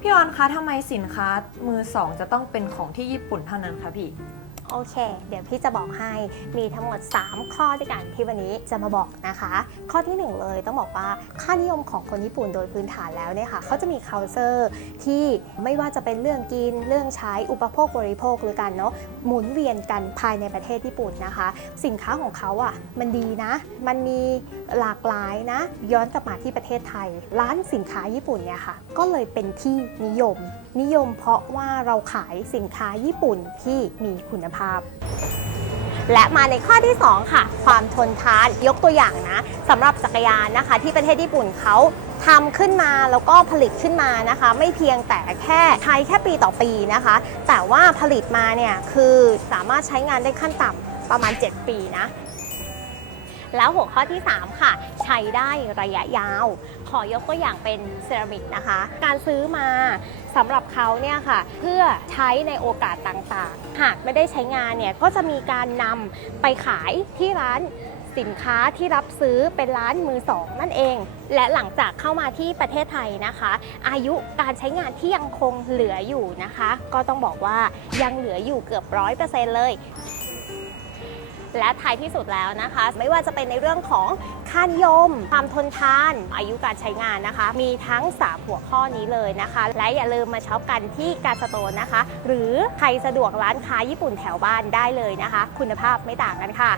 พี่ออนคะทำไมสินค้ามือสองจะต้องเป็นของที่ญี่ปุ่นเท่านั้นคะพี่ โอเค เดี๋ยวพี่จะบอกให้มีทั้งหมด 3 ข้อด้วยกันที่วันนี้จะมาบอกนะคะ ข้อทีหนึ่1 เลยต้องบอกว่าค่านิยมของคนญี่ปุ่นโดยพื้นฐานแล้วเนี่ยค่ะเขาจะมี culture ที่ไม่ว่าจะเป็นเรื่องกินเรื่องใช้อุปโภคบริโภคหรือกันเนาะหมุนเวียนกันภายในประเทศญี่ปุ่นนะคะ สินค้าของเขาอะมันดีนะ มันมีหลากหลายนะ ย้อนกลับมาที่ประเทศไทย ร้านสินค้าญี่ปุ่นเนี่ยค่ะ ก็เลยเป็นที่นิยม นิยมเพราะว่าเราขายสินค้าญี่ปุ่นที่มีคุณภาพและมาในข้อที่ 2 ค่ะ ความทนทานยกตัวอย่างนะสำหรับจักรยานนะคะ ที่ประเทศญี่ปุ่นเขาทำขึ้นมาแล้วก็ผลิตขึ้นมานะคะ ไม่เพียงแต่แค่ใช้แค่ปีต่อปีนะคะ แต่ว่าผลิตมาเนี่ยคือสามารถใช้งานได้ขั้นต่ำประมาณ 7 ปีนะแล้วหัวข้อที่ 3 ค่ะ ใช้ได้ระยะยาว ขอยกตัวอย่างเป็นเซรามิกนะคะ การซื้อมาสำหรับเขาเนี่ยค่ะ เพื่อใช้ในโอกาสต่างๆ หากไม่ได้ใช้งานเนี่ย ก็จะมีการนำไปขายที่ร้านสินค้าที่รับซื้อเป็นร้านมือสองนั่นเอง และหลังจากเข้ามาที่ประเทศไทยนะคะ อายุการใช้งานที่ยังคงเหลืออยู่นะคะ ก็ต้องบอกว่ายังเหลืออยู่เกือบร้อยเปอร์เซ็นต์เลย และท้ายที่สุดแล้วนะคะ ไม่ว่าจะเป็นในเรื่องของค่านิยม ความทนทาน อายุการใช้งานนะคะ มีทั้ง 3 หัวข้อนี้เลยนะคะ และอย่าลืมมาช็อปกันที่การสโตนนะคะ หรือใครสะดวกร้านค้าญี่ปุ่นแถวบ้านได้เลยนะคะ คุณภาพไม่ต่างกันค่ะ